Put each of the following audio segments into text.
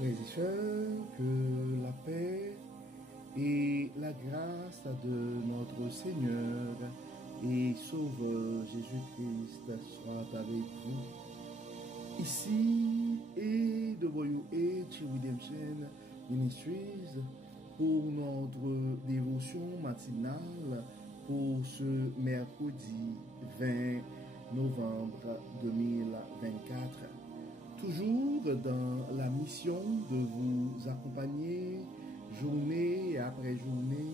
Frères et sœurs, que la paix et la grâce de notre Seigneur et Sauveur Jésus-Christ soient avec vous. Ici et de WH Redemption Ministries pour notre dévotion matinale pour ce mercredi 20 novembre 2024. Toujours dans la mission de vous accompagner journée après journée,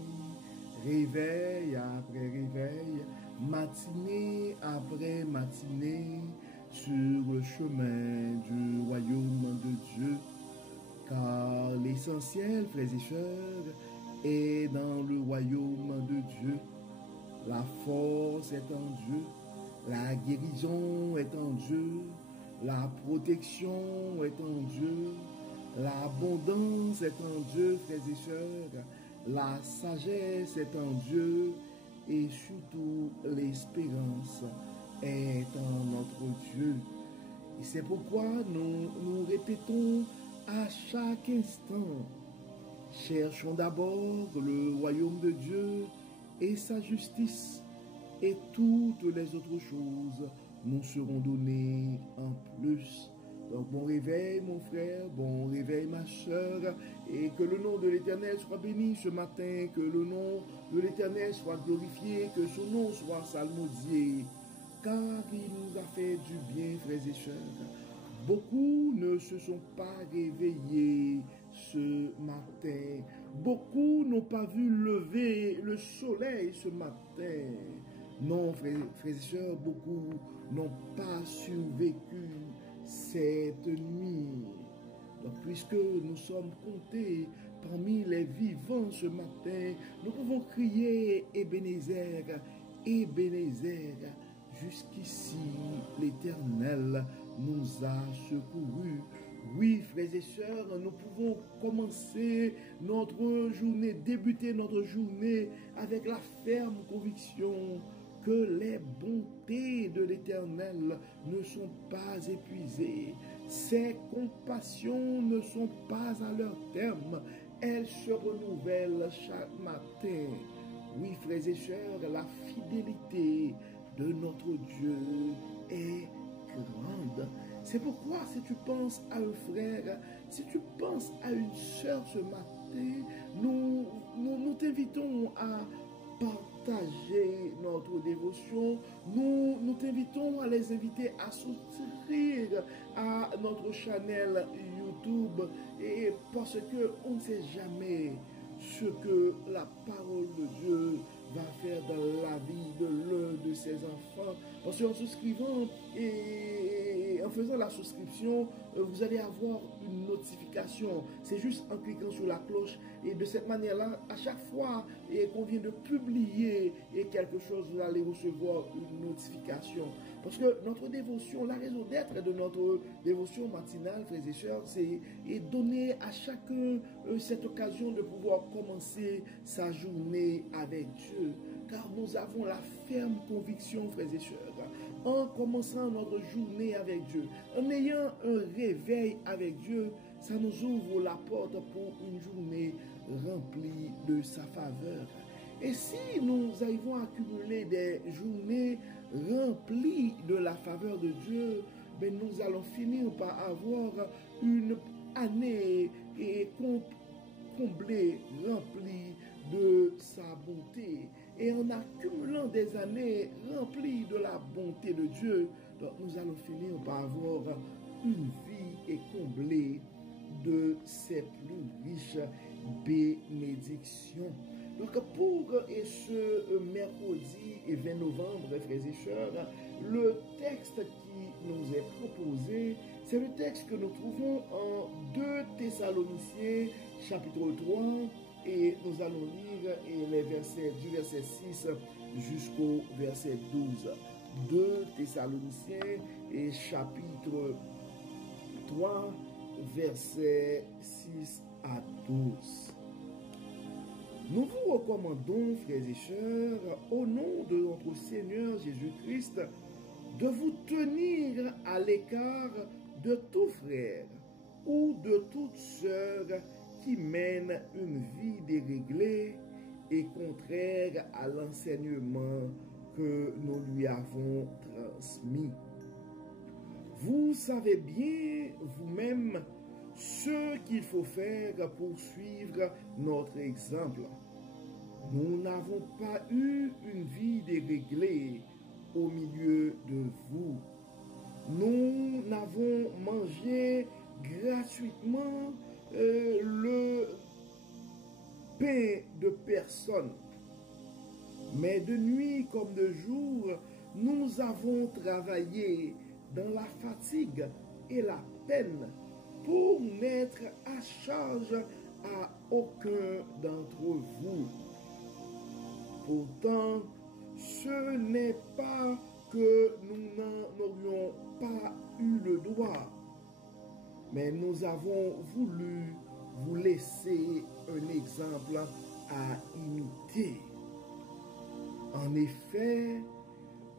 réveil après réveil, matinée après matinée, sur le chemin du royaume de Dieu. Car l'essentiel, frères et sœurs, est dans le royaume de Dieu. La force est en Dieu, la guérison est en Dieu, la protection est en Dieu, l'abondance est en Dieu, frères et sœurs, la sagesse est en Dieu et surtout l'espérance est en notre Dieu. Et c'est pourquoi nous répétons à chaque instant, cherchons d'abord le royaume de Dieu et sa justice, et toutes les autres choses nous seront données en plus. Donc bon réveil mon frère, bon réveil ma soeur, et que le nom de l'Éternel soit béni ce matin, que le nom de l'Éternel soit glorifié, que son nom soit salmodié, car il nous a fait du bien, frères et sœurs. Beaucoup ne se sont pas réveillés ce matin, beaucoup n'ont pas vu lever le soleil ce matin. Non, frères et sœurs, beaucoup n'ont pas survécu cette nuit. Donc, puisque nous sommes comptés parmi les vivants ce matin, nous pouvons crier Ebenezer, Ebenezer. Jusqu'ici, l'Éternel nous a secourus. Oui, frères et sœurs, nous pouvons commencer notre journée, débuter notre journée avec la ferme conviction que les bontés de l'Éternel ne sont pas épuisées. Ses compassions ne sont pas à leur terme. Elles se renouvellent chaque matin. Oui, frères et sœurs, la fidélité de notre Dieu est grande. C'est pourquoi si tu penses à un frère, si tu penses à une sœur ce matin, nous t'invitons à partager notre dévotion. Nous t'invitons à les inviter à souscrire à notre channel YouTube, et parce que on ne sait jamais ce que la parole de Dieu va faire dans la vie de l'un de ses enfants. Parce qu'en souscrivant et en faisant la souscription, vous allez avoir une notification. C'est juste en cliquant sur la cloche, et de cette manière-là, à chaque fois qu'on vient de publier quelque chose, vous allez recevoir une notification. Parce que notre dévotion, la raison d'être de notre dévotion matinale, frères et sœurs, c'est donner à chacun cette occasion de pouvoir commencer sa journée avec Dieu. Car nous avons la ferme conviction, frères et sœurs, en commençant notre journée avec Dieu, en ayant un réveil avec Dieu, ça nous ouvre la porte pour une journée remplie de sa faveur. Et si nous arrivons à accumuler des journées remplies de la faveur de Dieu, ben nous allons finir par avoir une année comblée, remplie de sa bonté. Et en accumulant des années remplies de la bonté de Dieu, donc nous allons finir par avoir une vie comblée de ses plus riches bénédictions. Donc pour ce mercredi 20 novembre, frères et sœurs, le texte qui nous est proposé, c'est le texte que nous trouvons en 2 Thessaloniciens chapitre 3, et nous allons lire les versets du verset 6 jusqu'au verset 12. 2 Thessaloniciens et chapitre 3, versets 6 à 12. Nous vous recommandons, frères et sœurs, au nom de notre Seigneur Jésus-Christ, de vous tenir à l'écart de tout frère, ou de toute sœur qui mène une vie déréglée et contraire à l'enseignement que nous lui avons transmis. Vous savez bien vous-même ce qu'il faut faire pour suivre notre exemple. Nous n'avons pas eu une vie déréglée au milieu de vous. Nous n'avons mangé gratuitement le pain de personne. Mais de nuit comme de jour, nous avons travaillé dans la fatigue et la peine pour n'être à charge à aucun d'entre vous. Pourtant, ce n'est pas que nous n'en aurions pas eu le droit, mais nous avons voulu vous laisser un exemple à imiter. En effet,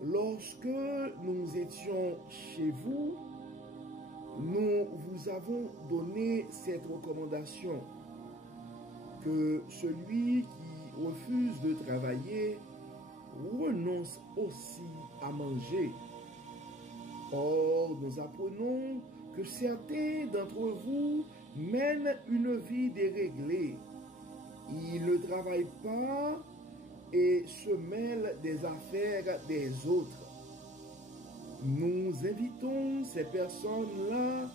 lorsque nous étions chez vous, nous vous avons donné cette recommandation que celui qui refuse de travailler renonce aussi à manger. Or, nous apprenons que certains d'entre vous mènent une vie déréglée. Ils ne travaillent pas et se mêlent des affaires des autres. Nous invitons ces personnes-là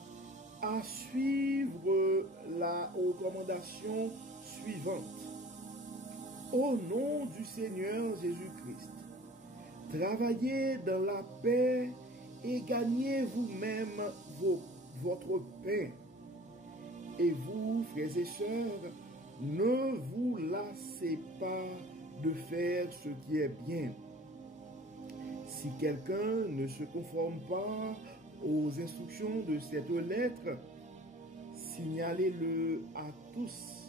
à suivre la recommandation suivante. Au nom du Seigneur Jésus-Christ, travaillez dans la paix et gagnez vous-même votre pain. Et vous, frères et sœurs, ne vous lassez pas de faire ce qui est bien. Si quelqu'un ne se conforme pas aux instructions de cette lettre, signalez-le à tous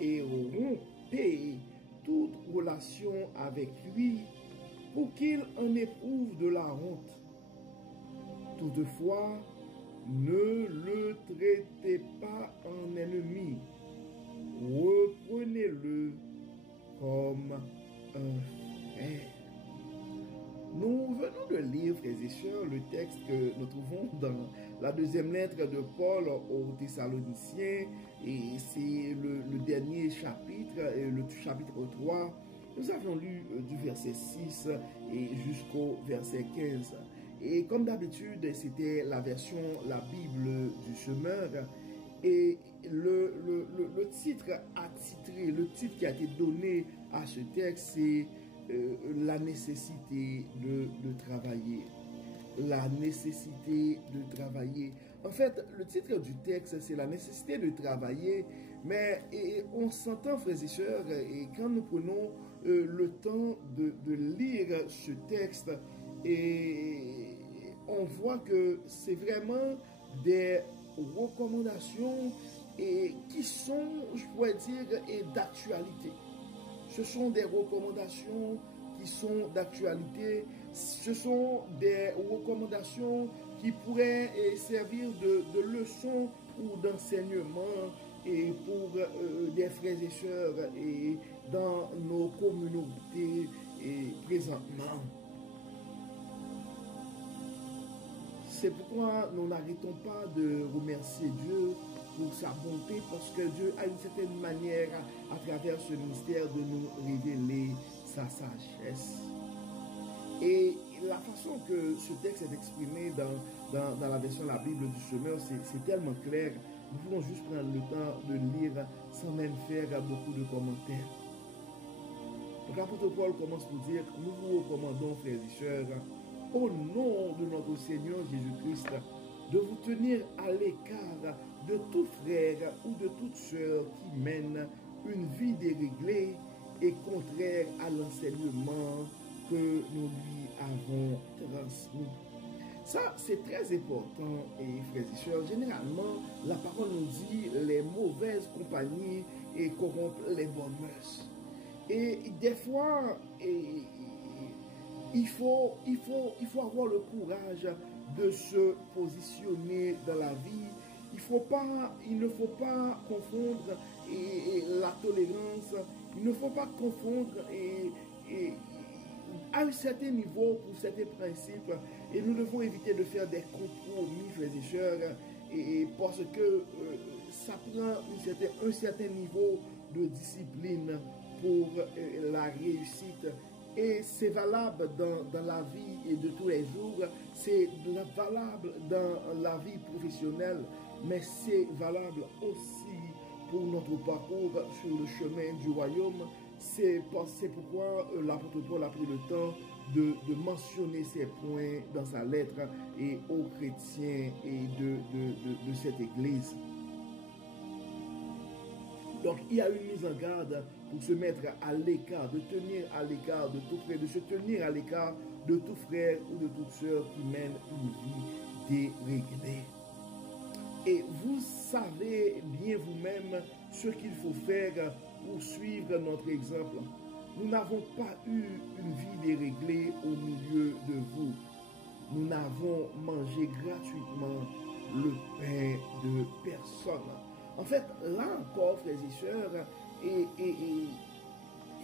et rompez toute relation avec lui pour qu'il en éprouve de la honte. Toutefois, ne le traitez pas en ennemi. Reprenez-le comme un frère. Nous venons de lire, frères et sœurs, le texte que nous trouvons dans la deuxième lettre de Paul aux Thessaloniciens, et c'est le dernier chapitre, le chapitre 3. Nous avons lu du verset 6 et jusqu'au verset 15. Et comme d'habitude, c'était la version, la Bible du semeur. Et le titre attitré, le titre qui a été donné à ce texte, c'est la nécessité de travailler. La nécessité de travailler. En fait, le titre du texte, c'est la nécessité de travailler, mais on s'entend, frères et sœurs, et quand nous prenons le temps de lire ce texte, et on voit que c'est vraiment des recommandations et qui sont, je pourrais dire, d'actualité. Ce sont des recommandations qui sont d'actualité. Ce sont des recommandations qui pourraient servir de leçon ou d'enseignement et pour des frères et sœurs et dans nos communautés et présentement. C'est pourquoi nous n'arrêtons pas de remercier Dieu pour sa bonté, parce que Dieu a une certaine manière à travers ce ministère de nous révéler sa sagesse. Et la façon que ce texte est exprimé dans la version de la Bible du semeur, c'est tellement clair. Nous pouvons juste prendre le temps de lire sans même faire beaucoup de commentaires. Donc l'apôtre Paul commence pour dire: nous vous recommandons, frères et sœurs, au nom de notre Seigneur Jésus-Christ, de vous tenir à l'écart de tout frère ou de toute sœur qui mène une vie déréglée et contraire à l'enseignement que nous lui avons transmis. Ça, c'est très important, et frères et sœurs. Généralement, la parole nous dit les mauvaises compagnies et corrompent les bonnes mœurs. Et des fois, il faut avoir le courage de se positionner dans la vie il ne faut pas confondre la tolérance, il ne faut pas confondre à un certain niveau pour certains principes, et nous devons éviter de faire des compromis, frères et sœurs, parce que ça prend un certain niveau de discipline pour la réussite. Et c'est valable dans la vie et de tous les jours, c'est valable dans la vie professionnelle, mais c'est valable aussi pour notre parcours sur le chemin du royaume. C'est pourquoi l'apôtre Paul a pris le temps de mentionner ces points dans sa lettre et aux chrétiens et de cette église. Donc, il y a une mise en garde pour se mettre à l'écart, de tenir à l'écart de tout frère, de se tenir à l'écart de tout frère ou de toute sœur qui mène une vie déréglée. Et vous savez bien vous-même ce qu'il faut faire pour suivre notre exemple. Nous n'avons pas eu une vie déréglée au milieu de vous. Nous n'avons mangé gratuitement le pain de personne. En fait, là encore, frères et sœurs,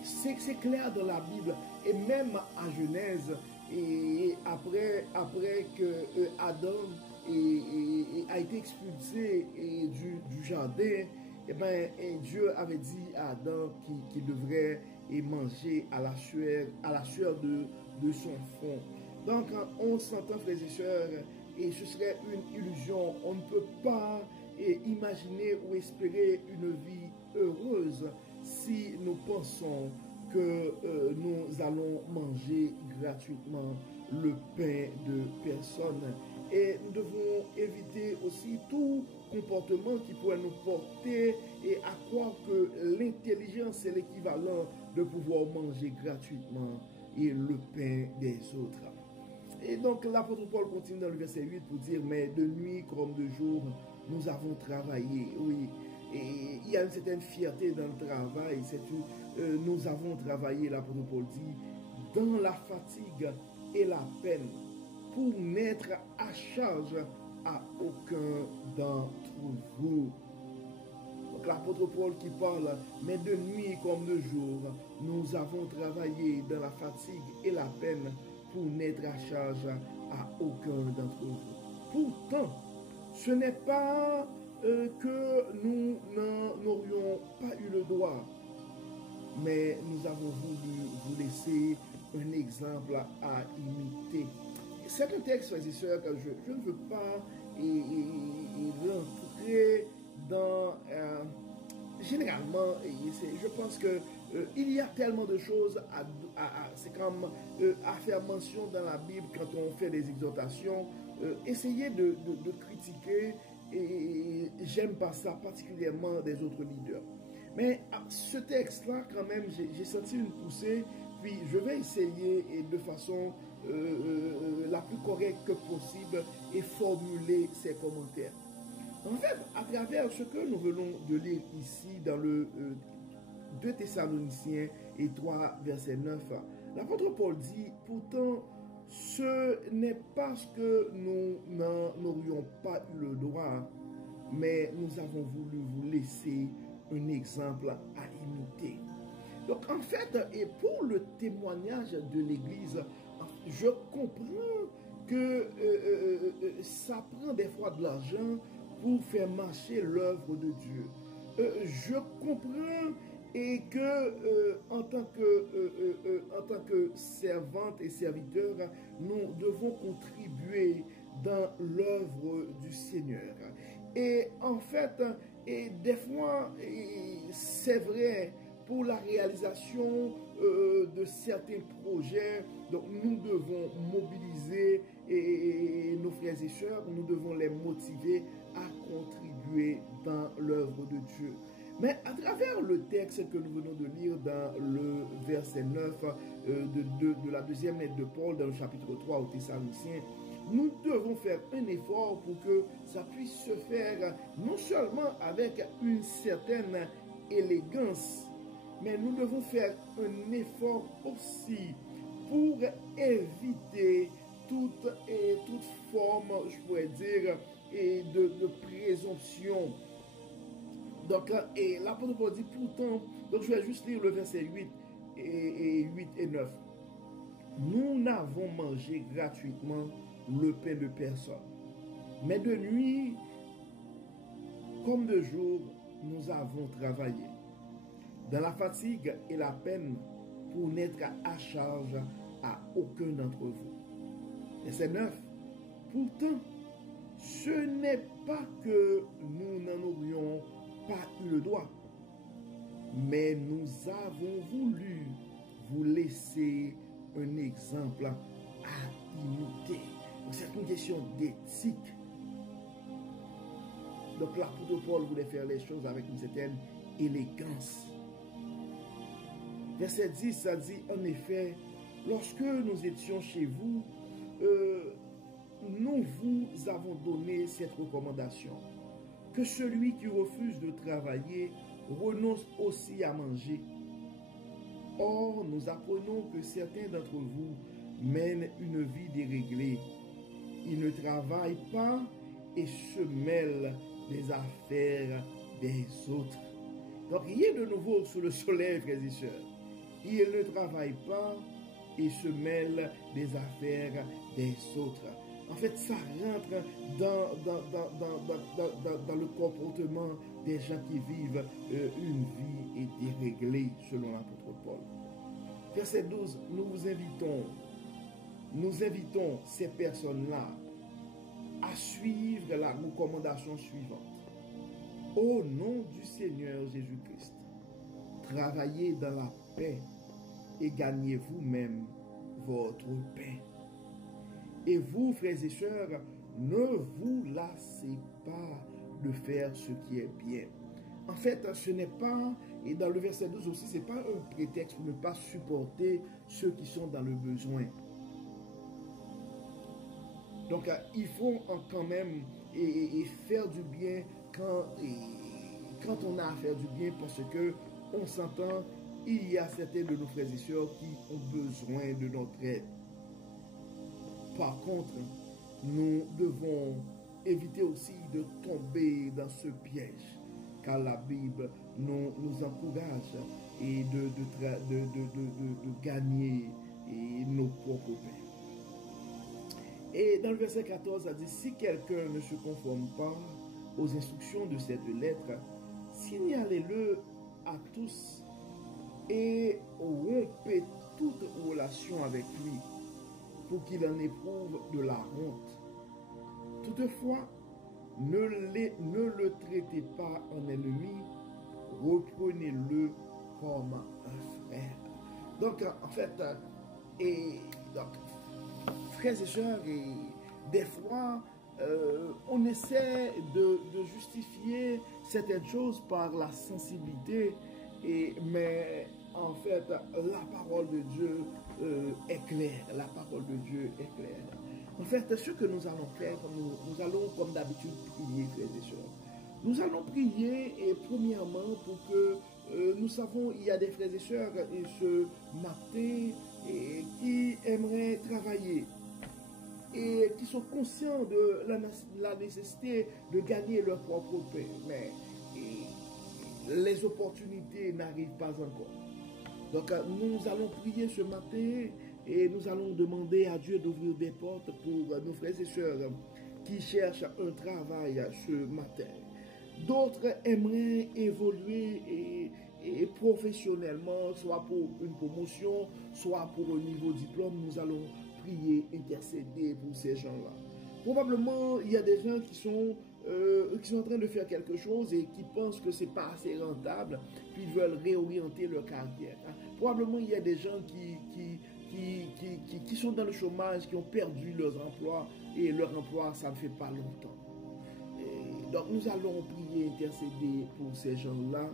c'est clair dans la Bible, et même à Genèse, et après que Adam a été expulsé du jardin, Dieu avait dit à Adam qu'il devrait manger à la sueur de son front. Donc, on s'entend, frères et sœurs, et ce serait une illusion. On ne peut pas imaginer ou espérer une vie heureuse si nous pensons que nous allons manger gratuitement le pain de personne. Et nous devons éviter aussi tout comportement qui pourrait nous porter et à croire que l'intelligence est l'équivalent de pouvoir manger gratuitement et le pain des autres. Et donc l'apôtre Paul continue dans le verset 8 pour dire, mais de nuit comme de jour, nous avons travaillé. Oui, et il y a une certaine fierté dans le travail. Nous avons travaillé, l'apôtre Paul dit, dans la fatigue et la peine, pour n'être à charge à aucun d'entre vous. Donc l'apôtre Paul qui parle, mais de nuit comme de jour, nous avons travaillé dans la fatigue et la peine pour n'être à charge à aucun d'entre vous. Pourtant, ce n'est pas que nous n'aurions pas eu le droit, mais nous avons voulu vous laisser un exemple à imiter. C'est un texte, frères et sœurs, que je ne veux pas rentrer dans... généralement, je pense que il y a tellement de choses c'est comme à faire mention dans la Bible quand on fait des exhortations. Essayez de critiquer, et j'aime pas ça particulièrement des autres leaders. Mais ce texte-là, quand même, j'ai senti une poussée, puis je vais essayer de façon la plus correcte que possible et formuler ces commentaires. En fait, à travers ce que nous venons de lire ici dans le 2 Thessaloniciens et 3, verset 9, l'apôtre Paul dit, pourtant, ce n'est parce que nous n'aurions pas eu le droit, mais nous avons voulu vous laisser un exemple à imiter. Donc, en fait, et pour le témoignage de l'Église, je comprends que ça prend des fois de l'argent pour faire marcher l'œuvre de Dieu. Je comprends et que en tant que servante et serviteur, nous devons contribuer dans l'œuvre du Seigneur. Et en fait, des fois, c'est vrai, pour la réalisation de certains projets, donc nous devons mobiliser nos frères et sœurs, nous devons les motiver à contribuer dans l'œuvre de Dieu. Mais à travers le texte que nous venons de lire dans le verset 9 de la deuxième lettre de Paul dans le chapitre 3 aux Thessaloniciens, nous devons faire un effort pour que ça puisse se faire non seulement avec une certaine élégance, mais nous devons faire un effort aussi pour éviter toute forme, je pourrais dire, de présomption. Donc, et l'apôtre Paul dit pourtant, donc je vais juste lire le verset 8 et 9. Nous n'avons mangé gratuitement le pain de personne, mais de nuit comme de jour, nous avons travaillé dans la fatigue et la peine pour n'être à charge à aucun d'entre vous. Verset 9. Pourtant, ce n'est pas que nous n'en aurions pas eu le droit, mais nous avons voulu vous laisser un exemple à imiter. C'est une question d'éthique. Donc l'apôtre Paul voulait faire les choses avec une certaine élégance. Verset 10, ça dit, en effet, lorsque nous étions chez vous, nous vous avons donné cette recommandation, que celui qui refuse de travailler renonce aussi à manger. Or, nous apprenons que certains d'entre vous mènent une vie déréglée. Ils ne travaillent pas et se mêlent des affaires des autres. Donc, rien de nouveau sous le soleil, frères et sœurs. Ils ne travaillent pas et se mêlent des affaires des autres. En fait, ça rentre dans le comportement des gens qui vivent une vie déréglée, selon l'apôtre Paul. Verset 12, nous invitons ces personnes-là à suivre la recommandation suivante. Au nom du Seigneur Jésus-Christ, travaillez dans la paix et gagnez vous-même votre pain. Et vous, frères et sœurs, ne vous lassez pas de faire ce qui est bien. En fait, ce n'est pas, et dans le verset 12 aussi, ce n'est pas un prétexte pour ne pas supporter ceux qui sont dans le besoin. Donc, il faut quand même faire du bien quand on a à faire du bien, parce que on s'entend, il y a certains de nos frères et sœurs qui ont besoin de notre aide. Par contre, nous devons éviter aussi de tomber dans ce piège, car la Bible nous encourage et de gagner nos propres pains. Et dans le verset 14, ça dit, si quelqu'un ne se conforme pas aux instructions de cette lettre, signalez-le à tous et rompez toute relation avec lui pour qu'il en éprouve de la honte. Toutefois, ne le traitez pas en ennemi, reprenez-le comme un frère. Donc, en fait, frères et sœurs, des fois, on essaie de justifier certaines choses par la sensibilité, mais en fait, la parole de Dieu est claire. La parole de Dieu est claire. En fait, ce que nous allons faire, nous allons comme d'habitude prier, frères et sœurs. Nous allons prier, et premièrement, pour que nous savons, il y a des frères et sœurs ce matin qui aimeraient travailler et qui sont conscients de la nécessité de gagner leur propre pain. Mais les opportunités n'arrivent pas encore. Donc nous allons prier ce matin et nous allons demander à Dieu d'ouvrir des portes pour nos frères et sœurs qui cherchent un travail ce matin. D'autres aimeraient évoluer et professionnellement, soit pour une promotion, soit pour un niveau diplôme. Nous allons prier, intercéder pour ces gens-là. Probablement, il y a des gens qui sont en train de faire quelque chose et qui pensent que ce n'est pas assez rentable, puis ils veulent réorienter leur carrière. Probablement, il y a des gens qui sont dans le chômage, qui ont perdu leurs emplois, et leur emploi, ça ne fait pas longtemps. Donc, nous allons prier, intercéder pour ces gens-là.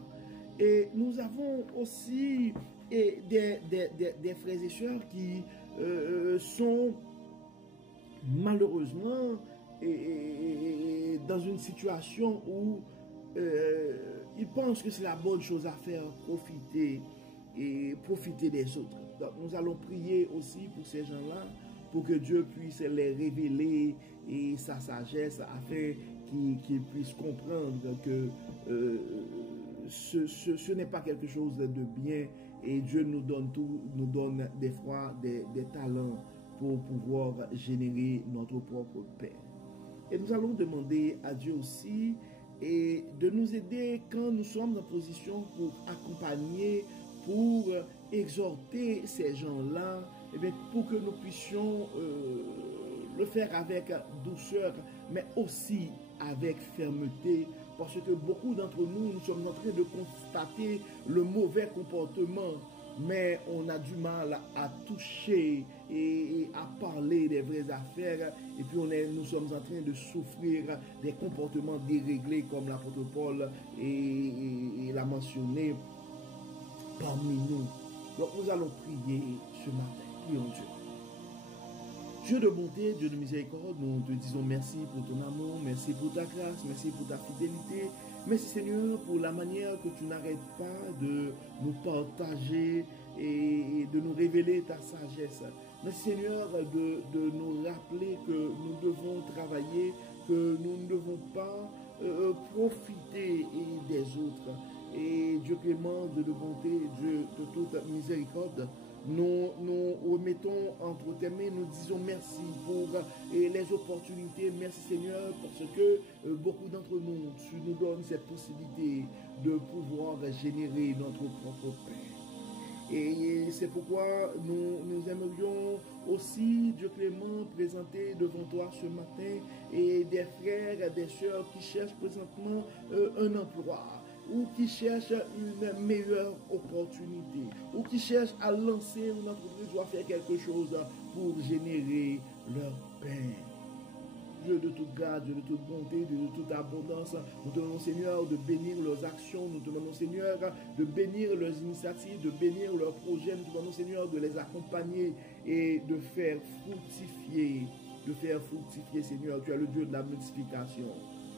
Et nous avons aussi des frères et sœurs qui sont malheureusement dans une situation où ils pensent que c'est la bonne chose à faire, profiter des autres. Donc nous allons prier aussi pour ces gens-là, pour que Dieu puisse les révéler et sa sagesse afin qu'ils puissent comprendre que ce n'est pas quelque chose de bien et Dieu nous donne tout, nous donne des fois des talents pour pouvoir générer notre propre paix. Et nous allons demander à Dieu aussi et de nous aider quand nous sommes en position pour accompagner, pour exhorter ces gens-là, et bien pour que nous puissions le faire avec douceur, mais aussi avec fermeté, parce que beaucoup d'entre nous, nous sommes en train de constater le mauvais comportement, mais on a du mal à toucher et à parler des vraies affaires, et puis nous sommes en train de souffrir des comportements déréglés, comme l'apôtre Paul et l'a mentionné parmi nous. Donc nous allons prier ce matin. Prions Dieu. Dieu de bonté, Dieu de miséricorde, nous te disons merci pour ton amour, merci pour ta grâce, merci pour ta fidélité. Merci Seigneur pour la manière que tu n'arrêtes pas de nous partager et de nous révéler ta sagesse. Merci Seigneur de nous rappeler que nous devons travailler, que nous ne devons pas profiter des autres. Et Dieu clément, Dieu de bonté, Dieu de toute miséricorde, nous remettons entre tes mains, nous disons merci pour les opportunités, merci Seigneur, parce que beaucoup d'entre nous, tu nous donnes cette possibilité de pouvoir générer notre propre pain. Et c'est pourquoi nous aimerions aussi, Dieu clément, présenter devant toi ce matin et des frères, des sœurs qui cherchent présentement un emploi, ou qui cherchent une meilleure opportunité, ou qui cherchent à lancer une entreprise ou à faire quelque chose pour générer leur pain. Dieu de toute grâce, Dieu de toute bonté, Dieu de toute abondance, nous te demandons Seigneur de bénir leurs actions, nous te demandons Seigneur de bénir leurs initiatives, de bénir leurs projets, nous te demandons Seigneur de les accompagner et de faire fructifier, Seigneur, tu es le Dieu de la multiplication.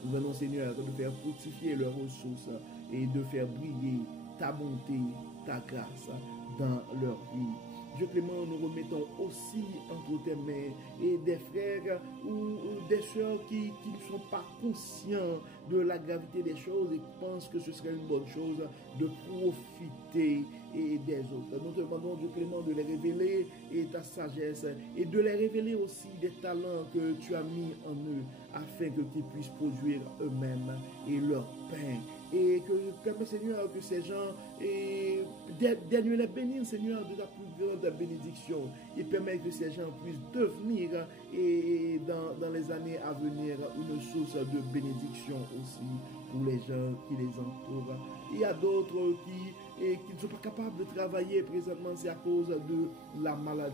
Nous venons, Seigneur, de faire fructifier leurs ressources et de faire briller ta bonté, ta grâce dans leur vie. Dieu clément, nous remettons aussi entre tes mains et des frères ou des sœurs qui ne sont pas conscients de la gravité des choses et qui pensent que ce serait une bonne chose de profiter des autres. Nous te demandons, Dieu clément, de les révéler et ta sagesse et de les révéler aussi des talents que tu as mis en eux afin qu'ils puissent produire eux-mêmes et leur pain. Et que permets, Seigneur, que ces gens daignent les bénir, Seigneur, de ta plus grande bénédiction. Et permet que ces gens puissent devenir, et dans les années à venir, une source de bénédiction aussi pour les gens qui les entourent. Il y a d'autres qui ne sont pas capables de travailler présentement, c'est à cause de la maladie.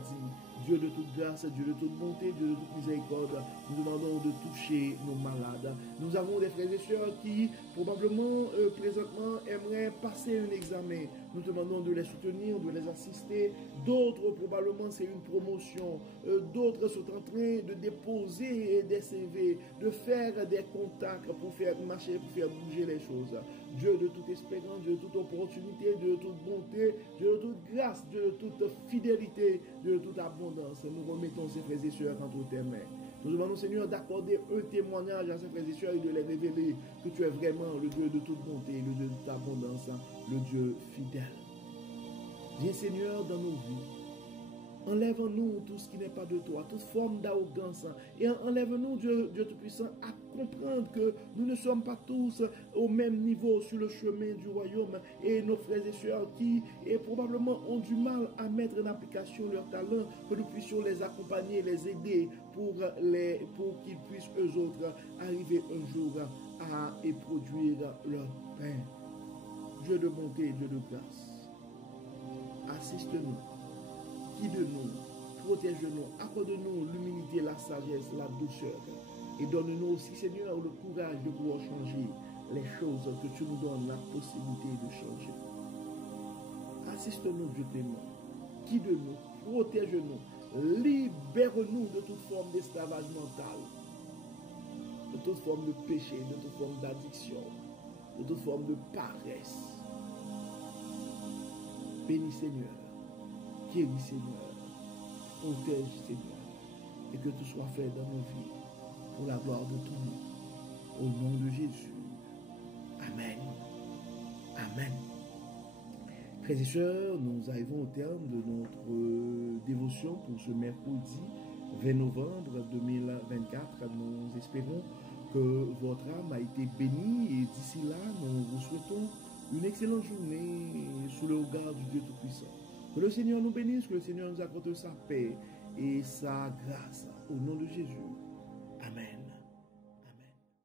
Dieu de toute grâce, Dieu de toute bonté, Dieu de toute miséricorde, nous demandons de toucher nos malades. Nous avons des frères et sœurs qui probablement présentement aimeraient passer un examen. Nous demandons de les soutenir, de les assister. D'autres probablement c'est une promotion. D'autres sont en train de déposer des CV, de faire des contacts pour faire marcher, pour faire bouger les choses. Dieu de toute espérance, Dieu de toute opportunité, Dieu de toute bonté, Dieu de toute grâce, Dieu de toute fidélité, Dieu de toute abondance. Nous remettons ces frères et sœurs entre tes mains. Nous demandons, Seigneur, d'accorder un témoignage à ces frères et sœurs et de les révéler que tu es vraiment le Dieu de toute bonté, le Dieu de toute abondance, le Dieu fidèle. Viens, Seigneur, dans nos vies. Enlève-nous tout ce qui n'est pas de toi, toute forme d'arrogance. Et enlève-nous, Dieu Tout-Puissant, à comprendre que nous ne sommes pas tous au même niveau sur le chemin du royaume. Et nos frères et sœurs qui probablement ont du mal à mettre en application leurs talents, que nous puissions les accompagner, les aider pour qu'ils puissent eux autres arriver un jour à produire leur pain. Dieu de bonté, Dieu de grâce, assiste-nous. Guide-nous, protège-nous, accorde-nous l'humilité, la sagesse, la douceur. Et donne-nous aussi, Seigneur, le courage de pouvoir changer les choses que tu nous donnes la possibilité de changer. Assiste-nous, Dieu clément. Guide-nous, protège-nous, libère-nous de toute forme d'esclavage mental, de toute forme de péché, de toute forme d'addiction, de toute forme de paresse. Bénis, Seigneur. Guéris, Seigneur. Protège, Seigneur. et que tout soit fait dans nos vies pour la gloire de ton nom. Au nom de Jésus. Amen. Amen. Frères et sœurs, nous arrivons au terme de notre dévotion pour ce mercredi 20 novembre 2024. Nous espérons que votre âme a été bénie et d'ici là, nous vous souhaitons une excellente journée sous le regard du Dieu Tout-Puissant. Que le Seigneur nous bénisse, que le Seigneur nous accorde sa paix et sa grâce. Au nom de Jésus.